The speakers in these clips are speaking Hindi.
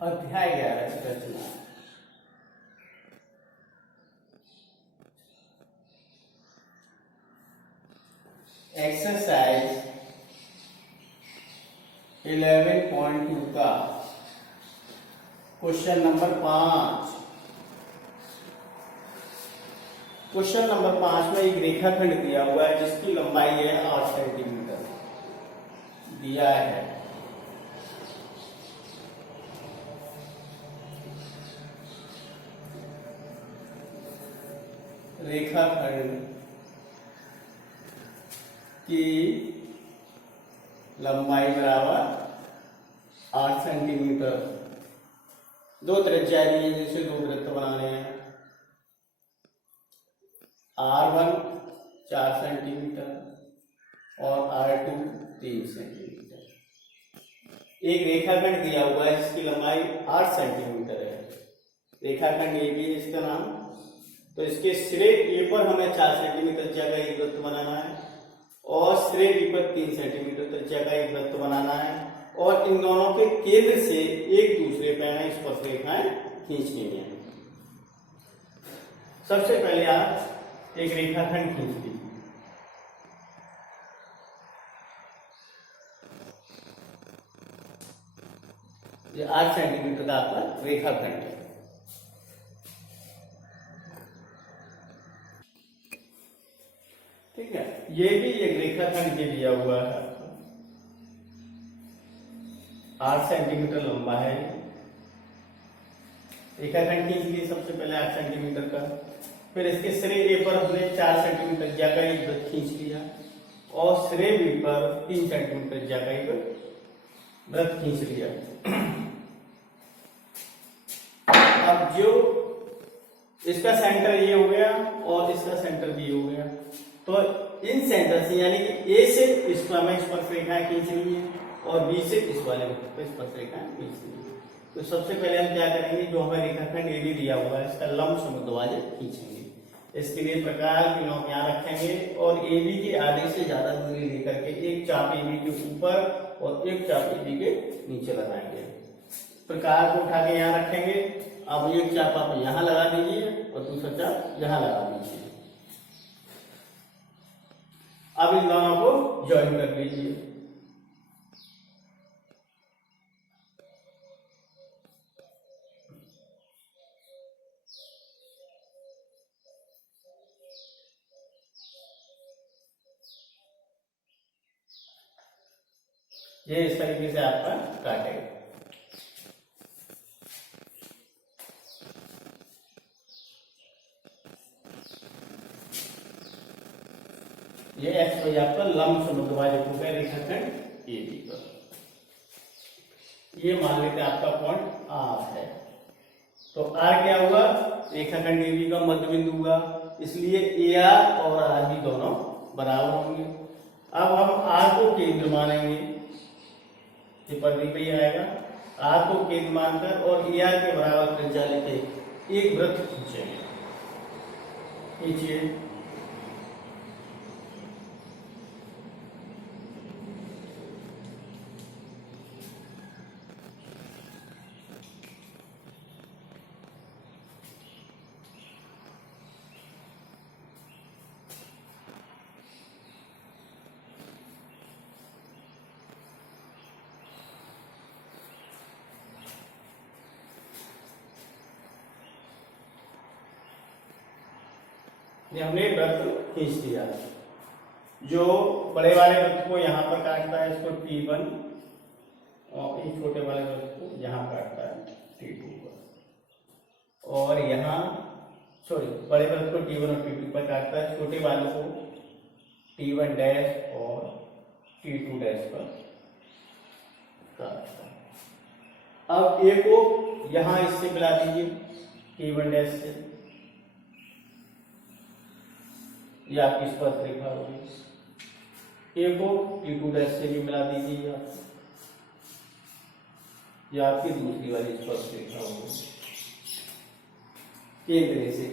अध्याय 11 रचना। एक्सरसाइज 11.2 का क्वेश्चन नंबर 5। क्वेश्चन नंबर 5 में एक रेखाखंड दिया हुआ है जिसकी लंबाई है 8 सेंटीमीटर दिया है। रेखाखंड की लंबाई बराबर 8 सेंटीमीटर। दो त्रिज्या दी है जिसे दो वृत्त बनाने हैं। R1 4 सेंटीमीटर और R2 3 सेंटीमीटर। एक रेखाखंड दिया हुआ है जिसकी लंबाई 8 सेंटीमीटर है। रेखाखंड ए भी है इसका नाम। तो इसके सिरे ए पर हमें 4 सेंटीमीटर त्रिज्या का एक वृत्त बनाना है और सिरे बी पर 3 सेंटीमीटर त्रिज्या का एक वृत्त बनाना है और इन दोनों के केंद्र से एक दूसरे पे हमें स्पर्शरेखाएं खींचनी है। सबसे पहले आप एक रेखाखंड खींच लीजिए। ये 8 सेंटीमीटर का आपका रेखाखंड है। ठीक है, ये भी एक रेखाखंड के दिया हुआ है। 8 सेंटीमीटर लंबा है। रेखाखंड खींच लिए सबसे पहले 8 सेंटीमीटर का। फिर इसके सिरे ए पर हमने 4 सेंटीमीटर त्रिज्या का एक वृत्त खींच लिया और सिरे बी पर 3 सेंटीमीटर त्रिज्या का एक वृत्त खींच लिया। अब जो इसका सेंटर ये हो गया और इसका सेंटर भी हो गया, तो इन सेंटर से यानी कि ए से इस पर हमें स्पर्शरेखाएं खींचनी है और बी से इस वाले पर स्पर्शरेखाएं खींचनी है। तो सबसे पहले हम क्या करेंगे, जो हमें रेखाखंड ए बी दिया हुआ है इसका लंब समुद्रवाजे खींचेंगे। इसके लिए प्रकार की नोक यहाँ रखेंगे और ए बी के आधे से ज्यादा दूरी लेकर के एक चाप ए बी के ऊपर और एक चाप ए बी के नीचे लगाएंगे। प्रकार को उठा के यहाँ रखेंगे। अब एक चाप आप यहाँ लगा दीजिए और दूसरा चाप यहाँ लगा दीजिए। अब इन दोनों को ज्वाइन कर लीजिए। ये इस तरीके से आपका काटेगा। ये एक्स वाई आपका लंब समुद्रवाज हो गया रेखाखंड ए बी पर। ये मान लेते हैं आपका पॉइंट आर है। तो आर क्या हुआ, रेखाखंड ए बी का मध्य बिंदु हुआ, इसलिए ए आर और आर बी दोनों बराबर होंगे। अब हम आर को केंद्र मानेंगे, ये पर्दे पे ही आएगा। आर को केंद्र मानकर और ए आर के बराबर त्रिज्या लेके एक वृत्त खींचेंगे। खींचिए। हमने वृत्त खींच दिया। जो बड़े वाले वृत्त को यहाँ पर काटता है इसको T1 और इस छोटे वाले वृत्त को यहाँ काटता है T2 पर। और यहाँ बड़े वृत्त को T1 और T2 पर काटता है, छोटे वाले को T1 डैश और T2 डैश पर काटता है। अब ए को यहाँ इससे मिला दीजिए T1 डैश से, ये आपकी स्पर्शरेखा होगी। ए को T2 डैश से भी मिला दीजिए आप, ये आपकी दूसरी वाली स्पर्शरेखा होगी। केंद्र से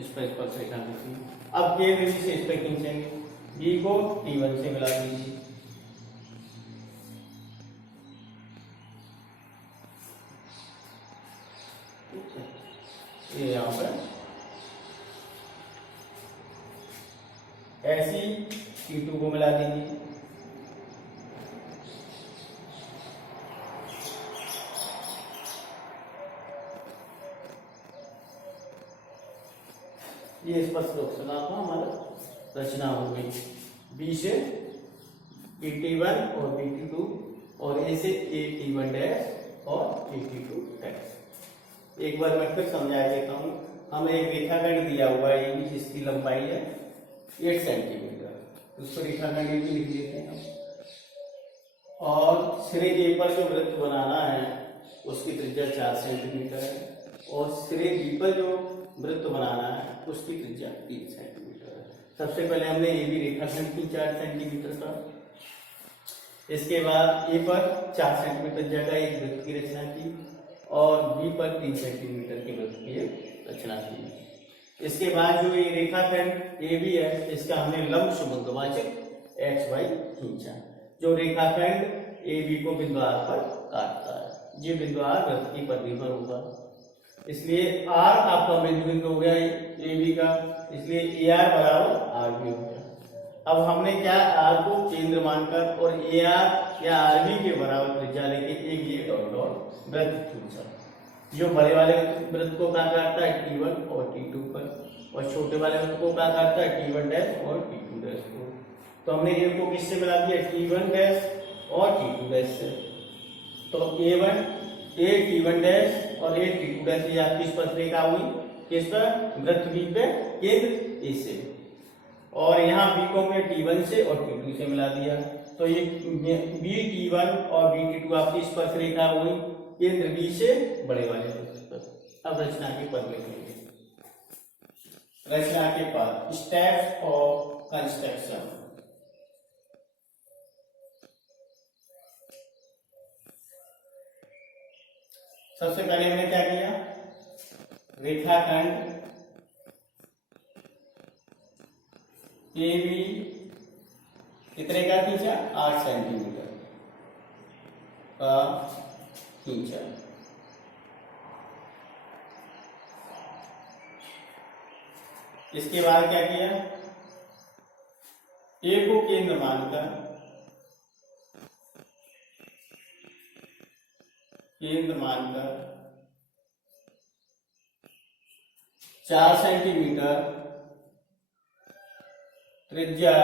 इस पर स्पर्शरेखा खींची। अब केंद्र से इस पर खींचेंगे। बी को T1 से मिला दीजिए। इसे यहाँ पर ऐसी T2 को मिला दीजिए। ये स्पर्श रोकनात्मक हमारा रचना हो गई। बी से T1 और T2 और ए से T1 डैश और T2 डैश। एक बार मैं फिर समझा देता हूँ। हमें एक रेखाखंड दिया हुआ है जिसकी लंबाई है 8 सेंटीमीटर। उसको रेखाखंड भी लिख लेते हैं हम। और सिरे के पर जो वृत्त बनाना है उसकी त्रिज्या 4 सेंटीमीटर है और सिरे बी पर जो वृत्त बनाना है उसकी त्रिज्या 3 सेंटीमीटर है। सबसे पहले हमने ए बी रेखाखंड की 4 सेंटीमीटर का, इसके बाद ए पर 4 सेंटीमीटर जगह एक वृत्त की रचना की और बी पर 3 सेंटीमीटर के वृत्त की रचना की। इसके बाद जो ये रेखाखंड ए बी है इसका हमने लंब समुद्रवाचक एक्स वाई खींचा, जो रेखाखंड ए बी को बिंदु आर पर काटता है। ये बिंदु आर वृत्त की परिधि पर होगा, इसलिए आर आपका बिंदु हो गया ए बी का, इसलिए ए आर बराबर आर बी हो गया। अब हमने क्या आर को केंद्र मानकर और ए आर या आर बी के बराबर त्रिज्या लेके एक ये डॉट डॉट वृत्त खींचा। जो बड़े वाले वृत्त को क्या काटता है T1 और T2 पर, और छोटे वाले वृत्त को क्या काटता है T1 डैश और T2 डैश को। तो हमने इनको किससे मिला दिया T1 डैश और T2 डैश से। तो A T1 डैश और A T2 डैश ये आपकी स्पर्श रेखा हुई किस पर, वृत्त बी पे केंद्र ए से, और यहाँ बी को हमने T1 से और T2 से मिला दिया। तो ये बी T1 और बी T2 आपकी स्पर्श रेखा हुई केंद्र बी से बड़े वाले वृत्त पर। अब रचना के पद लिखेंगे। रचना के पद, स्टेप्स ऑफ कंस्ट्रक्शन। सबसे पहले हमने क्या किया, रेखाखंड ए बी कितने का खींचा, 8 सेंटीमीटर का खींचा। इसके बाद क्या किया, ए को केंद्र मानकर 4 सेंटीमीटर त्रिज्या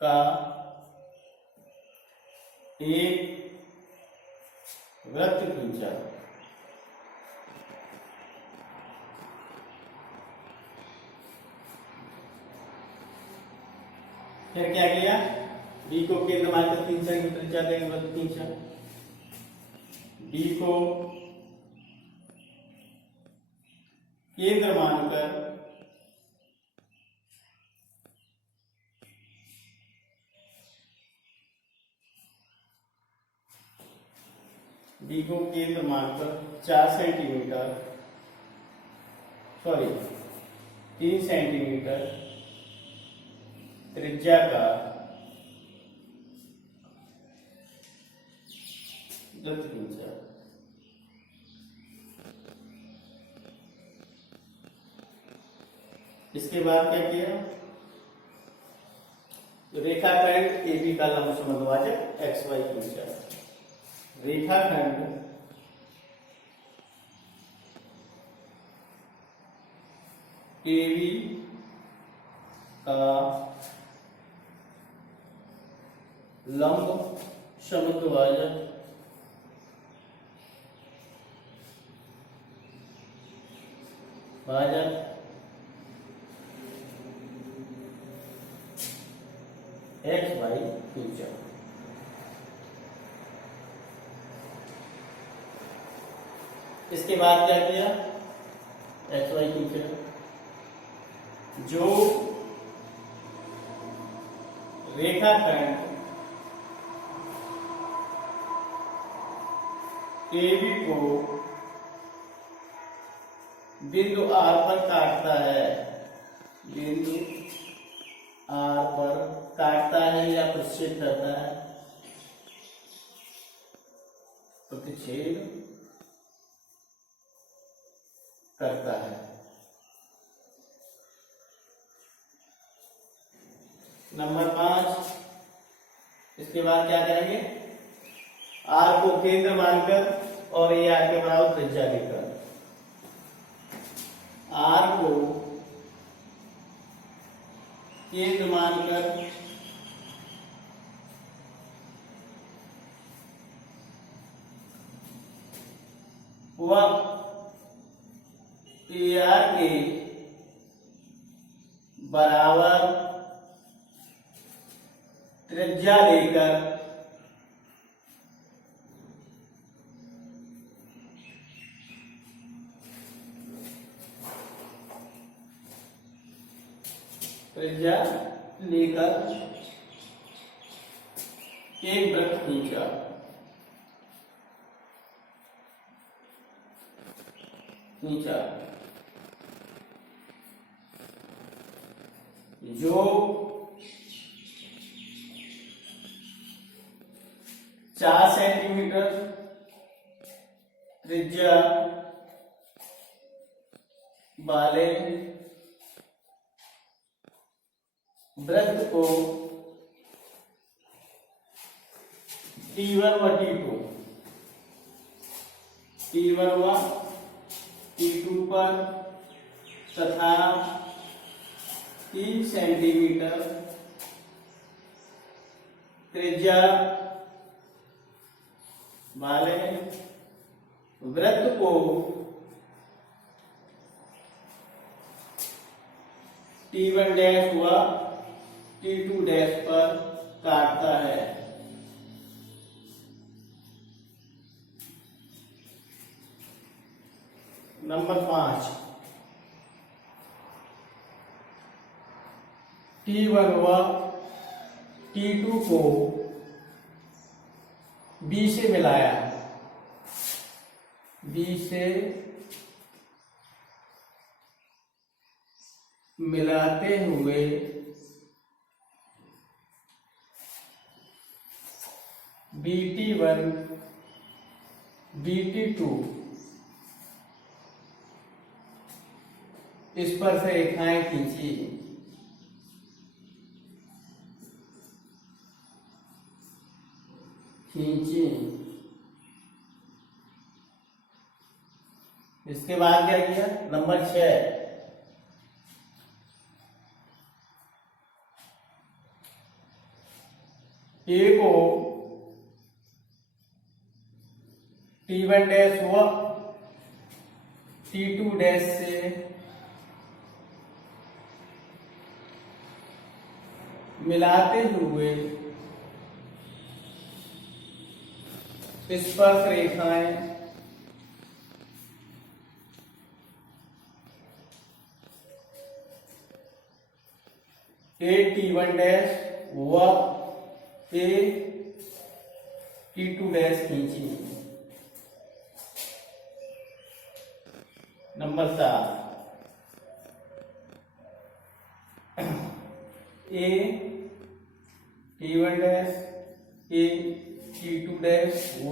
का एक वृत्त खींचा। फिर क्या किया, बी को केंद्र मानकर 3 सेंटीमीटर त्रिज्या का एक वृत्त खींचा। बी को केंद्र मानकर बी को केंद्र मानकर 4 सेंटीमीटर 3 सेंटीमीटर त्रिज्या का वृत्त खींचा। इसके बाद क्या किया, रेखाखंड ए बी का लंब समद्विभाजक एक्स वाई खींचा। रेखाखंड ए बी का लंब समद्विभाजक एक्स वाई खींचा। इसके बाद क्या किया, एक्स वाई खींचा। जो रेखाखंड ए बी को बिंदु आर पर काटता है, बिंदु आर पर काटता है या प्रतिच्छेद करता है, प्रतिच्छेद करता है। नंबर 5, इसके बाद क्या करेंगे, आर को केंद्र मानकर और ए आर के बराबर त्रिज्या लेकर, आर को केंद्र मानकर वह ए आर के बराबर त्रिज्या लेकर एक वृत्त खींचा। जो 4 सेंटीमीटर त्रिज्या वाले वृत्त को T1 व T2 पर तथा 3 सेंटीमीटर त्रिज्या वाले वृत्त को T1 डैश व T2 डैश पर काटता है। नंबर 5, T1 व T2 को B से मिलाया, B से मिलाते हुए BT1 BT2 स्पर्श रेखाएं खींची। इसके बाद क्या किया, नंबर 6, ए को T1 डैश व T2 डैश से मिलाते हुए स्पर्श रेखाएं T1 डैश व T2 डैश खींची। Number 7, T1 dash T2 dash व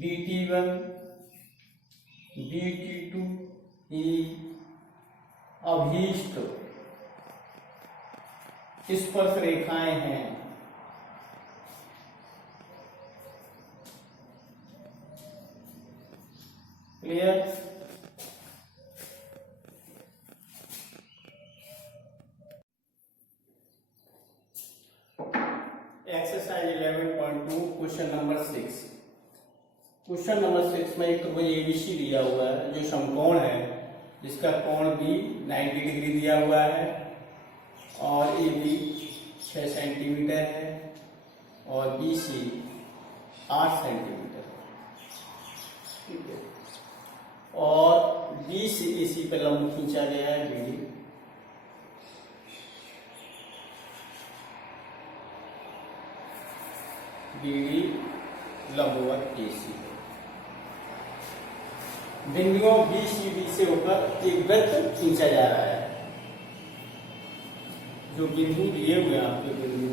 BT1 BT2 ही अभीष्ट स्पर्श रेखाएं हैं। Clear? Exercise 11.2 question number 6। Question number 6 में एक तो एबीसी दिया हुआ है जो समकोण है, जिसका कोण भी 90 डिग्री दिया हुआ है और ए बी 6 सेंटीमीटर है और बी सी 8 सेंटीमीटर, ठीक है, और डी से इसी पे लंब खींचा गया है बीडी। बीडी लंबवत एसी बिंदुओं बी सी डी से होकर एक वृत्त खींचा जा रहा है। जो बिंदु दिए हुए आपके बिंदु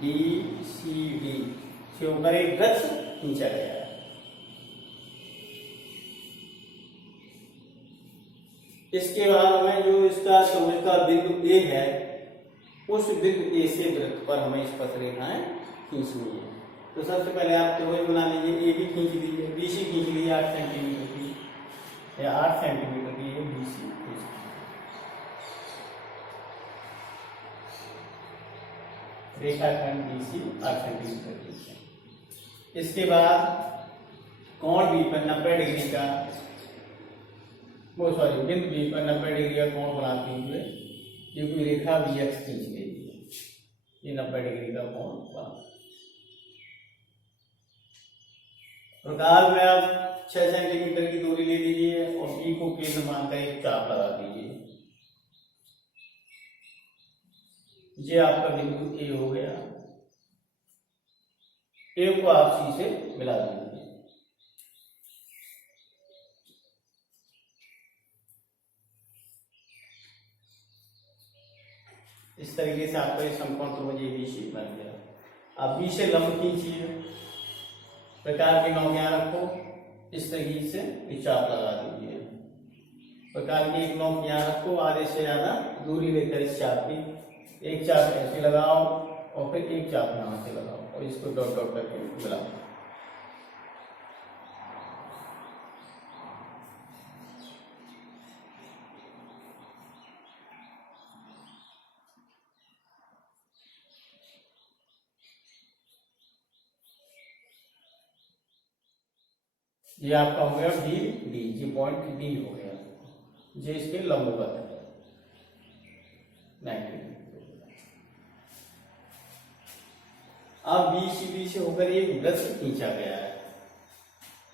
डी सी डी से होकर एक वृत्त खींचा गया है। इसके बाद हमें जो इसका त्रिभुज का बिंदु ए है, उस बिंदु ए से वृत्त पर हमें स्पर्शरेखाएं खींचनी है। तो सबसे पहले आप त्रिभुज बना लीजिए, ए भी खींच लीजिए, बी सी खींच लीजिए 8 सेंटीमीटर की या 8 सेंटीमीटर की ये बी सी रेखाखंड बी सी 8 सेंटीमीटर की। इसके बाद कोण बी पर 90 डिग्री का बिंदु बी पर 90 डिग्री का कोण बनाते हुए ये कोई रेखा बी एक्स खींच लीजिए, ये 90 डिग्री का कोण बना। प्रकार में आप 6 सेंटीमीटर की दूरी ले लीजिए और बी को केंद्र मानकर एक चाप लगा दीजिए। ये आपका बिंदु ए हो गया, ए को आप सी से मिला दीजिए। इस तरीके से आपका ये समकोण त्रिभुज एबीसी बन गया। अब बी से लंब खींचिए, प्रकार की नोक यहाँ रखो, इस तरीके से ये चाप लगा दीजिए। प्रकार की एक नोक यहाँ रखो, आधे से ज्यादा दूरी लेकर इस चाप की एक चाप ऐसे लगाओ और फिर एक चाप यहाँ से लगाओ और इसको डॉट डॉट करके मिलाओ। ये आपका हो गया डी डी, ये पॉइंट डी हो गया, ये इसके लंबवत है 90। अब बी से होकर एक वृत्त खींचा गया है,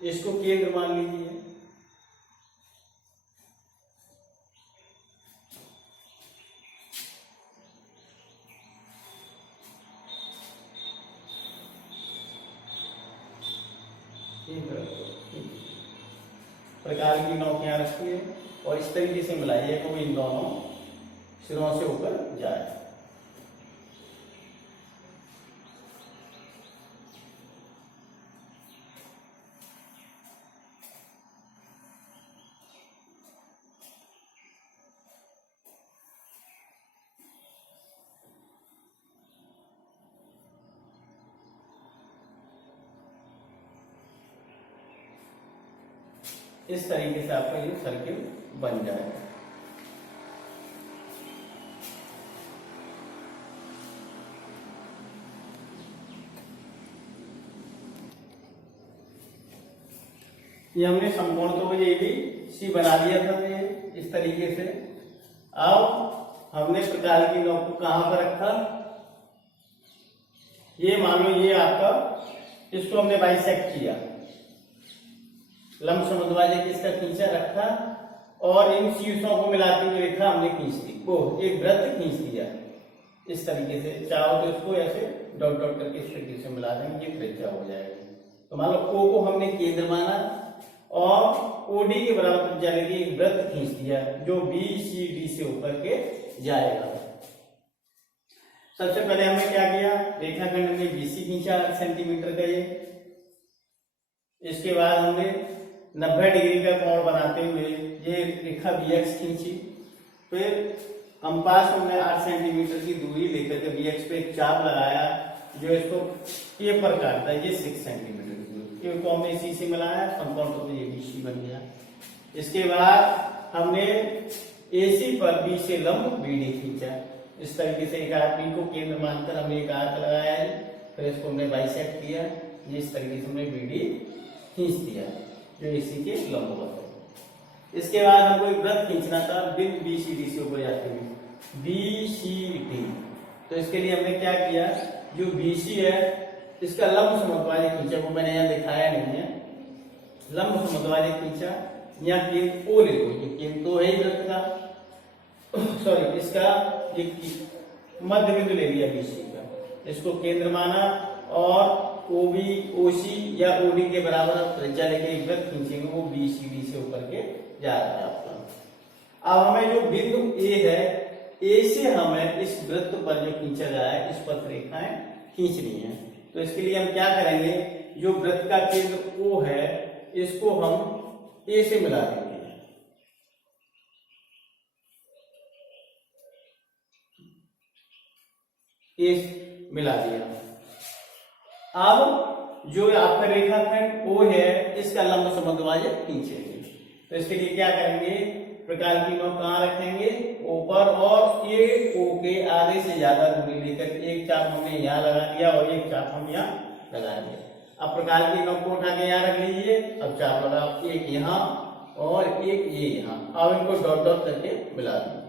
इसको केंद्र मान लीजिए। प्रकार की नोक यहाँ रखिए और इस तरीके से मिलाइए कि वो इन दोनों सिरों से ऊपर जाए। इस तरीके से आपका ये सर्किल बन जाएगा। ये हमने समकोण त्रिभुज एबीसी बना दिया था ये इस तरीके से। अब हमने प्रकार की नोक को कहां पर रखा, ये मान लो ये आपका, इसको हमने बाइसेक्ट किया, लंब समद्वाजक इसका खींचा रखा और इन शीर्षों को मिलाती हुई रेखा हमने खींच दी, वो एक वृत्त खींच दिया इस तरीके से। चाहो तो इसको ऐसे डॉट डॉट करके इस तरीके से मिला देंगे, ये त्रिज्या हो जाएगी। तो मान लो ओ को हमने केंद्र माना और ओडी के बराबर त्रिज्या लेके एक वृत्त खींच दिया जो बी सी डी से ऊपर के जाएगा। सबसे पहले हमने क्या किया, रेखाखंड में बीसी खींचा 8 सेंटीमीटर का ये। इसके बाद हमने 90 डिग्री का कोण बनाते हुए ये रेखा बीएक्स खींची, फिर कंपास में हमने 8 सेंटीमीटर की दूरी लेकर के बीएक्स पे एक चाप लगाया जो इसको ए पर काटता है, ये 6 सेंटीमीटर की दूरी, ए को हमने सी से मिलाया, समकोण त्रिभुज एबीसी बन गया। इसके बाद हमने एसी पर बी से लंब बीडी खींचा, इस तरीके से एक आर्क बी को केंद्र मानकर हमने एक आर्क लगाया है, फिर इसको हमने बाइसेक्ट किया, ये इस तरीके से हमने बीडी खींच दिया जो इसी के लंबवत है। इसके बाद हमको एक वृत्त खींचना था बिंदु बी सी डी से ऊपर जाते हुए बी सी डी। तो इसके लिए हमने क्या किया, जो बी सी है इसका लंब समद्वाजक खींचा, वो मैंने यहाँ दिखाया नहीं है, लंब समद्वाजक खींचा, यहाँ केंद्र ओ ले लो, ये केंद्र तो है ही वृत्त का, सॉरी इसका एक मध्य बिंदु ले लिया बी सी का, इसको केंद्र माना और ओबी ओसी या ओडी के बराबर त्रिज्या लेके एक वृत्त खींचेंगे, वो बी सी डी से ऊपर के जा रहा है आपका। अब हमें जो बिंदु ए है, ए से हमें इस वृत्त पर जो खींचा गया है इस पर रेखाएं खींचनी है। तो इसके लिए हम क्या करेंगे, जो वृत्त का केंद्र ओ है इसको हम ए से मिला देंगे, इस मिला दिया। अब जो आपका रेखाखंड ओ है इसका लंब समद्विभाजक खींचेंगे। तो इसके लिए क्या करेंगे, प्रकार की नोक कहाँ रखेंगे, ऊपर, और ये ओ के आधे से ज्यादा दूरी लेकर एक चाप हमने यहाँ लगा दिया और एक चाप हम यहाँ लगाएंगे। अब प्रकार की नोक को उठा के यहाँ रख लीजिए। अब चाप लगा, एक यहाँ और एक ये यहाँ। अब इनको डॉट डॉट करके मिला दीजिए।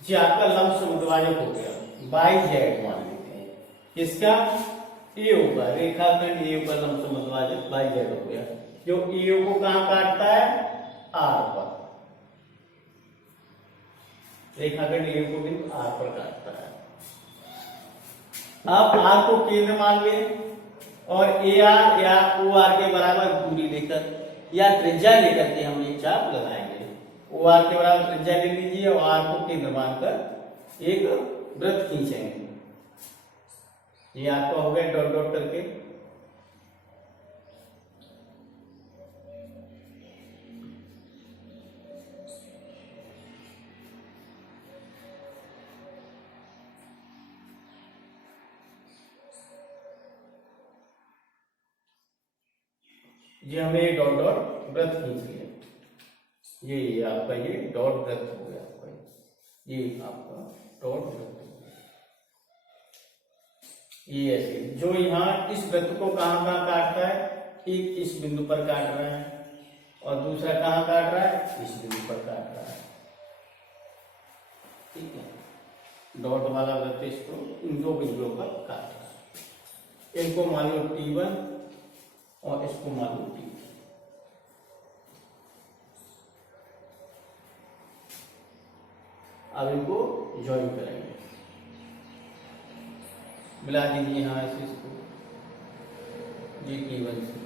जी आपका लंब समद्विभाजक हो गया, बाई जेड मान लेते हैं। किसका, ए होगा, रेखाखंड ए का लंब समद्विभाजक बाई जेड हो गया, जो ए को कहां काटता है, आर पर। रेखाखंड ए को बिंदु आर पर काटता है। आप आर को केंद्र मान ले और ए आर या ओ आर के बराबर दूरी लेकर या त्रिज्या लेकर के हम एक चाप लगाएंगे। ओ आर के बराबर त्रिज्या ले लीजिए और आर को केंद्र मानकर एक वृत्त खींचेंगे। ये आपका हो गया डॉट डॉट करके। ये हमें डॉट डॉट वृत्त खींच लिया। ये आपका ये डॉट वृत्त हो गया आपका, ये आपका डॉट वृत्त हो गया। ये ऐसे जो यहाँ इस वृत्त को कहां कहां काटता है, एक इस बिंदु पर काट रहा है और दूसरा कहां काट रहा है, इस बिंदु पर काट रहा है। ठीक है, डॉट वाला वृत्त इसको इन दो बिंदुओं पर काट रहा है। इनको मान लो T1 और इसको मान लो T2। अब इनको ज्वाइन करेंगे, मिला दीजिए यहाँ से इसको जी T1 से।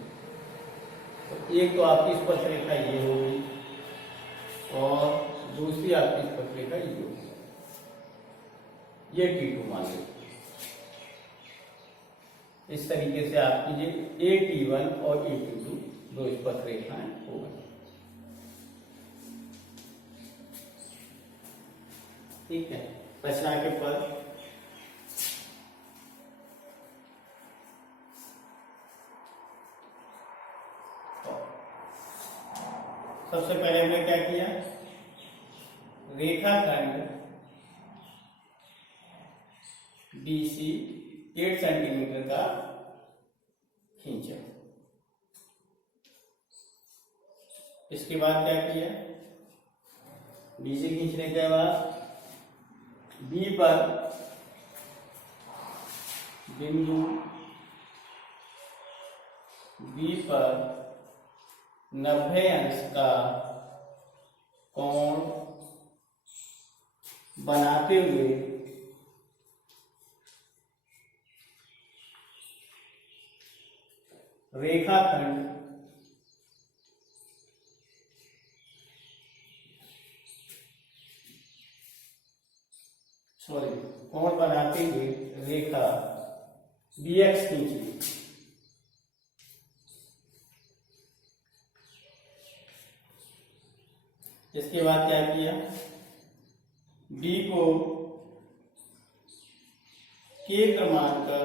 तो एक तो आपकी स्पर्शरेखा ये होगी और दूसरी आपकी स्पर्शरेखा ये होगी, ये T2 मान लीजिए। इस तरीके से आपकी ये A-T1 और A-T2 दो स्पर्शरेखाएं हो गई। ठीक है, प्रश्न के पद सबसे पहले हमने क्या किया, रेखाखंड BC 8 सेंटीमीटर का खींचा। इसके बाद क्या किया, BC खींचने के बाद B पर बिंदु B पर 90 अंश का कोण बनाते हुए रेखाखंड कोण बनाते हुए रेखा BX खींची। इसके बाद क्या किया, D को केंद्र मानकर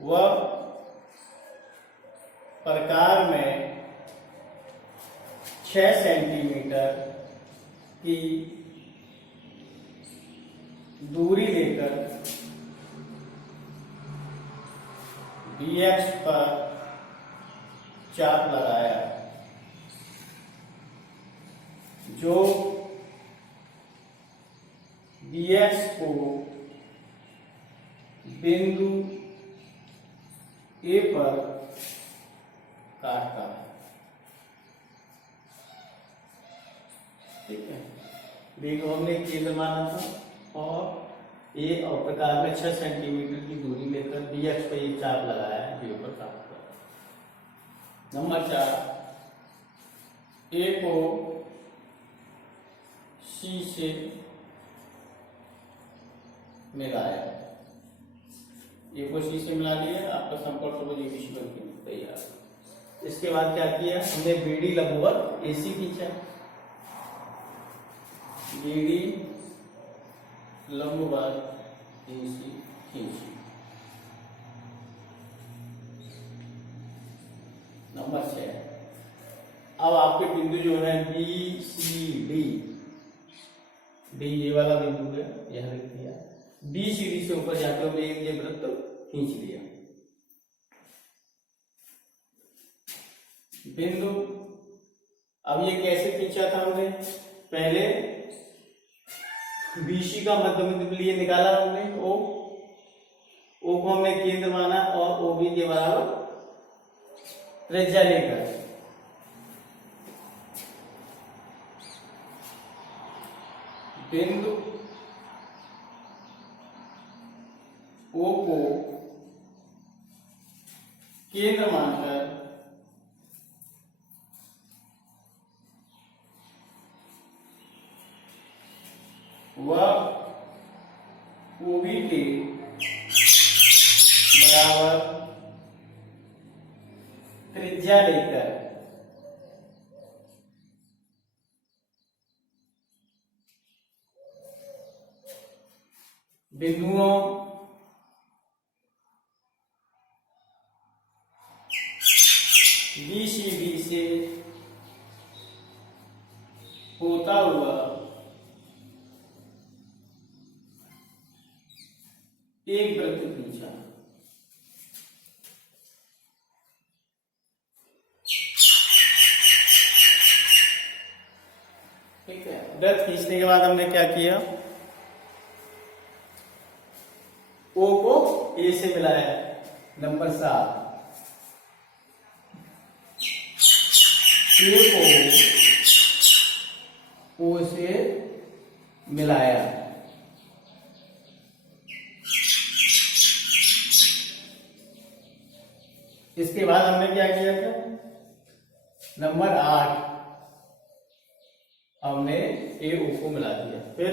वह प्रकार में 6 सेंटीमीटर की दूरी लेकर BX पर चाप लगाया, जो BX को बिंदु A पर काटता है। ठीक है, देखो हमने केंद्र माना था और ए और प्रकार में 6 सेंटीमीटर की दूरी लेकर BX पर ये चाप लगाया है, B पर काटता है। नंबर 4, A को C से मिलाया, ए को सी से मिला लिया, आपका समकोण त्रिभुज एबीसी बन के तैयार। इसके बाद क्या किया हमने, बीडी लंबवत एसी खींचा, बीडी लंबवत एसी खींची। नंबर 6, अब आपके बिंदु जो है बी सी डी, डी ये वाला बिंदु है, यह लिख दिया, बी सी डी से ऊपर जाते हुए एक ये वृत्त खींच लिया। बिंदु, अब ये कैसे खींचा था हमने, पहले बीसी का मध्य बिंदु लिए निकाला हमने, ओ को हमने केंद्र माना और ओ बी के बराबर त्रिज्या लेकर बिंदु ओ को केंद्र मानकर वह ओबी के बराबर त्रिज्या लेकर बिंदुओं बी सी डी से होता हुआ एक वृत्त खींचा। ठीक है, वृत्त खींचने के बाद हमने क्या किया, ओ को ए से मिलाया, नंबर 7, ए को ओ से मिलाया, इसके बाद हमने क्या किया था, नंबर 8 हमने ए ओ को मिला दिया, फिर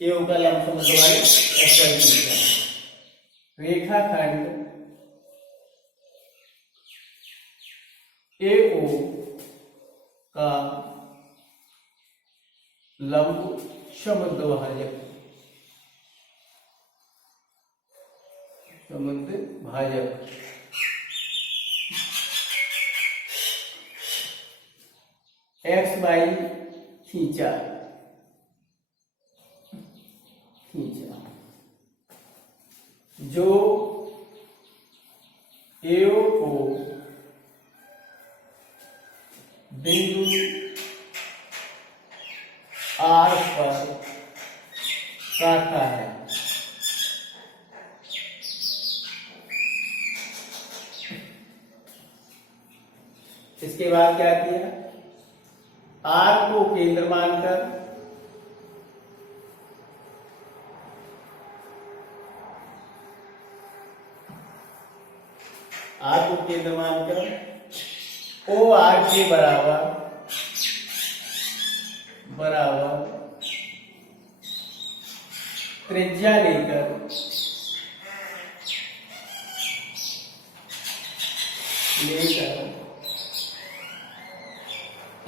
ए ओ का लंबसम रेखाखंड ए ओ का लंब समद्विभाजक एक्स वाई खींचा, जो एओ को बिंदु आर पर काटता है। इसके बाद क्या किया, आर को केंद्र मानकर ओ आर के बराबर त्रिज्या लेकर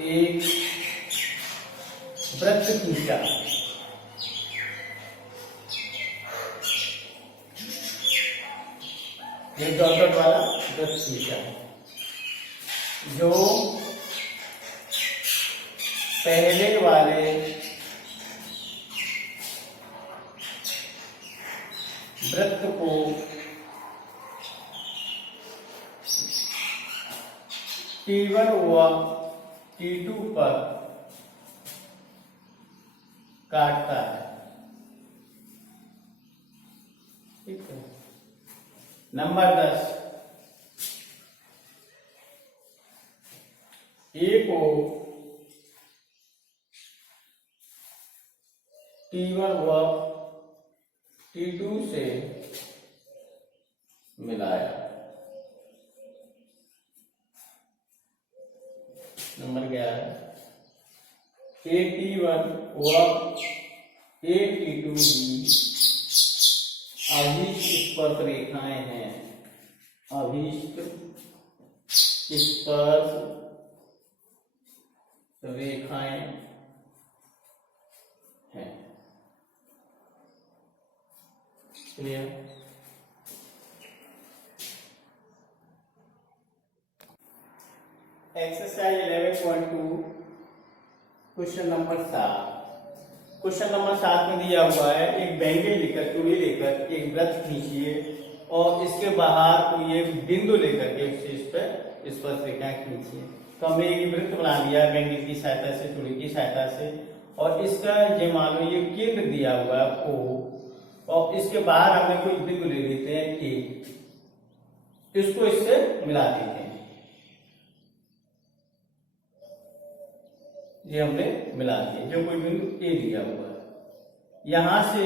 एक वृत्त खींचा। ये डॉटेड वाला वृत्त खींचा, जो पहले वाले वृत्त को T1 व T2 पर काटता है। ठीक है, नंबर 10, ए को T1 व T2 से मिलाया। नंबर 11, ए T1 व ए T2 भी अभिष्ट स्पर्श रेखाएं हैं, अभीष्ट स्पर्श रेखाएं हैं। Clear? Exercise 11.2 question number 7। Question number 7 में दिया हुआ है एक बैंगल लेकर, चूड़ी लेकर एक वृत्त खींचिए और इसके बाहर कोई एक बिंदु लेकर के इस पर स्पर्श रेखा खींचिए। तो हमने एक वृत्त बना दिया बैंगल की सहायता से, चूड़ी की सहायता से, और इसका ये मान लो ये केंद्र दिया हुआ है O, और इसके बाहर हमने कोई बिंदु ले लेते हैं A, इसको इससे मिला देते हैं। ये हमने मिला दिया, जो कोई बिंदु A दिया हुआ है, यहां से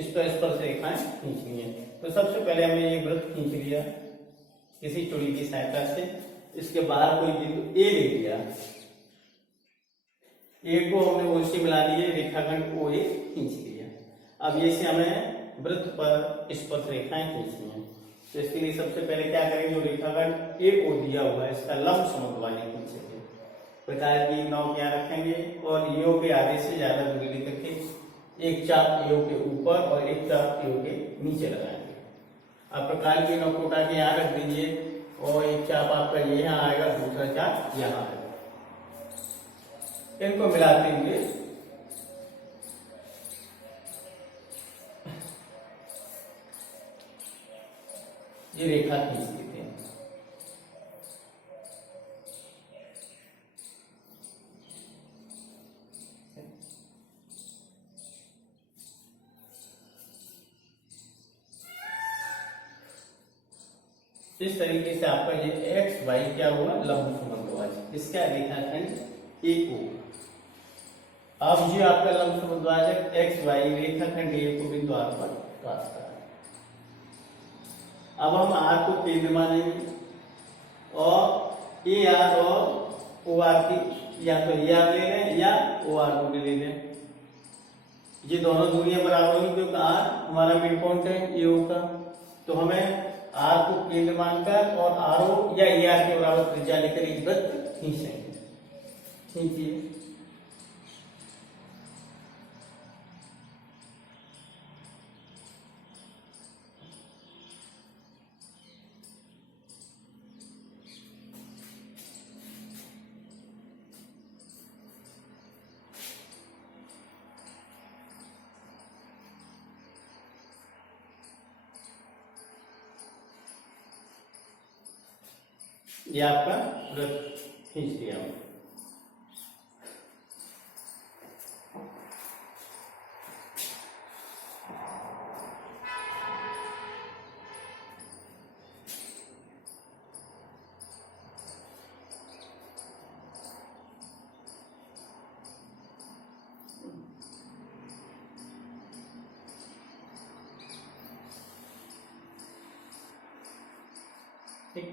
इस पर स्पर्श रेखाएं खींचनी है। तो सबसे पहले हमने ये वृत्त खींच लिया किसी चूड़ी की सहायता से, इसके बाहर कोई बिंदु A ले लिया, A को हमने O से मिला लिए, रेखाखंड OA खींच लिया। अब ये से हमें वृत्त पर स्पर्श रेखाएं खींचनी है। तो इसके लिए सबसे पहले क्या करेंगे, जो रेखाखंड AO दिया हुआ है इसका लंब समद्वाय खींचेंगे। प्रकार की नाव क्या रखेंगे और AO के आधे से ज्यादा दूरी लेकर के एक चाप AO के ऊपर और एक चाप AO के नीचे लगाएंगे। अब प्रकार की नाव को उठा के यहाँ रख दीजिए और एक चाप आपका ये यहाँ आएगा, दूसरा चाप यहाँ आएगा। इनको मिलाते हुए ये रेखा खींच देते हैं। इस तरीके से आपका ये एक्स वाई क्या हुआ, लंब समद्विबाज, इसका रेखाखंड AO। अब ये आपका लंब समद्विबाज है एक्स वाई, रेखाखंड A को बिंदु R पर काटता है। अब हम R को केंद्र मानेंगे और AR और OR की या तो AR ले लें या OR को ले लें। ये दोनों दूरियां बराबर होंगी क्योंकि R हमारा मिड पॉइंट है AO का। तो हमें R को केंद्र मानकर और RO या AR के बराबर त्रिज्या लेकर एक वृत्त खींचेंगे। खींचिए। ये आपका वृत्त खींच लिया। ठीक,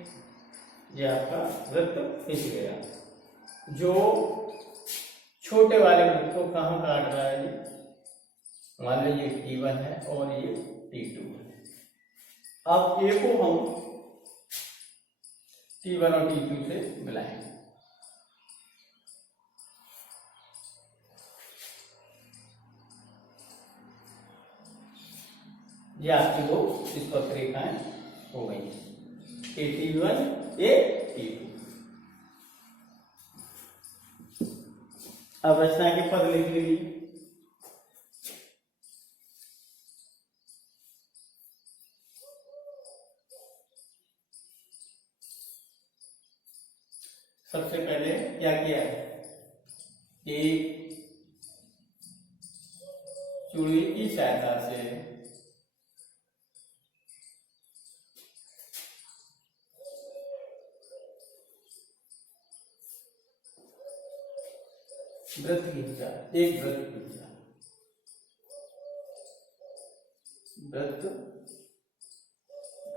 ये आपका वृत्त खींच गया। जो छोटे वाले वृत्त को कहाँ काट रहा है, ये मान लो ये T1 है और ये T2 है। अब A को हम T1 और T2 से मिलाएंगे। ये आपकी दो स्पर्श रेखाएं हो गई, T1 T2। अब रचना के पद लिख लीजिए। सबसे पहले क्या किया है, एक चूड़ी की सहायता से वृत्त खींचा, एक वृत्त खींचा, वृत्त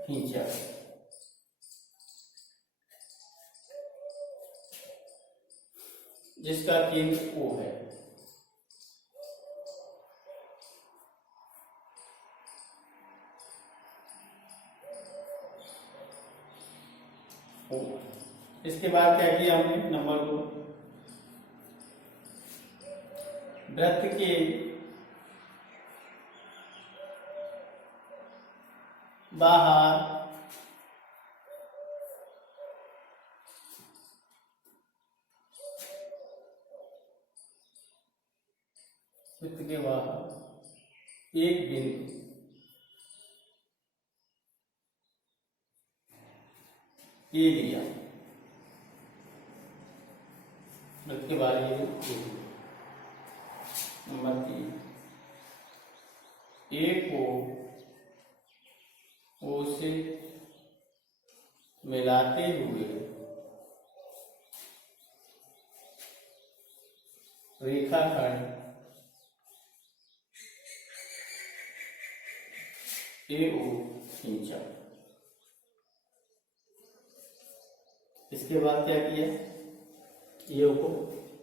खींचा। जिसका केंद्र O है। इसके बाद क्या किया हमने, नंबर 2, वृत्त के बाहर एक बिंदु ए दिया, वृत्त के बाहर ये नंबर 3, ए को ओ से मिलाते हुए रेखाखंड AO खींचा। इसके बाद क्या किया, AO को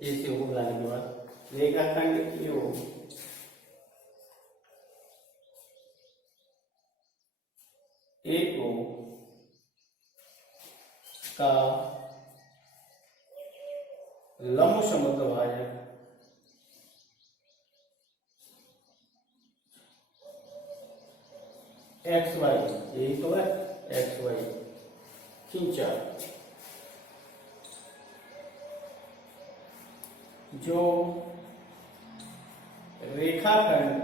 A से O को मिलाने के बाद रेखाखंड AO का लंब समद्विभाजक XY, यही तो है XY खींचा, जो रेखाखंड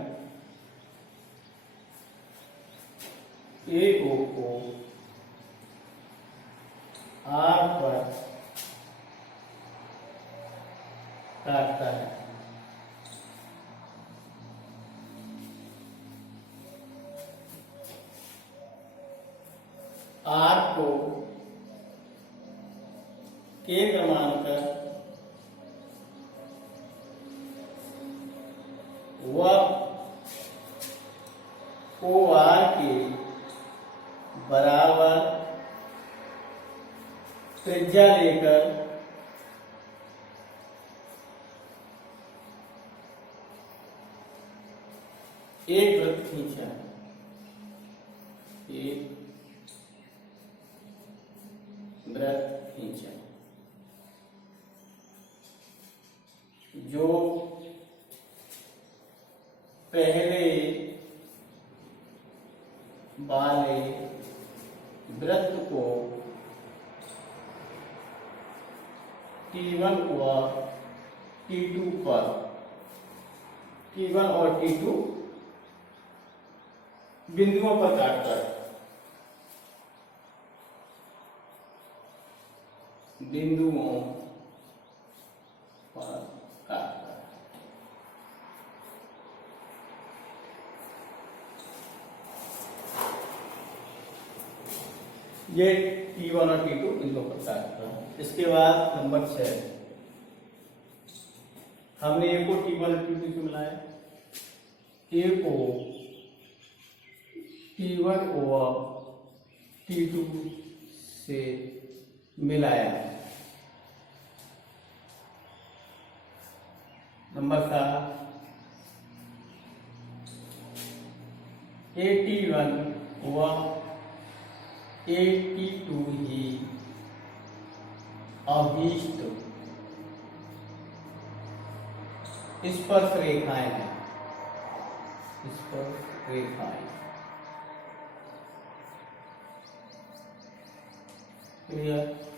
AO को R पर काटता है। R को केंद्र मानकर वह OR के बराबर त्रिज्या लेकर एक वृत्त खींचा, एक वृत्त खींचा, जो पहले वाले वृत्त को T1 व T2 पर, T1 और T2 बिंदुओं पर काटता है, बिंदुओं पर काटता है। ये T1 और T2 बिंदुओं पर काटता है। इसके बाद नंबर 6, हमने A को T1 और T2 से मिलाया, A को T1 और T2 से मिलाया। नंबर 7, AT1 व AT2 ही अभीष्ट स्पर्श रेखाएं हैं, स्पर्श रेखाएं। क्लियर।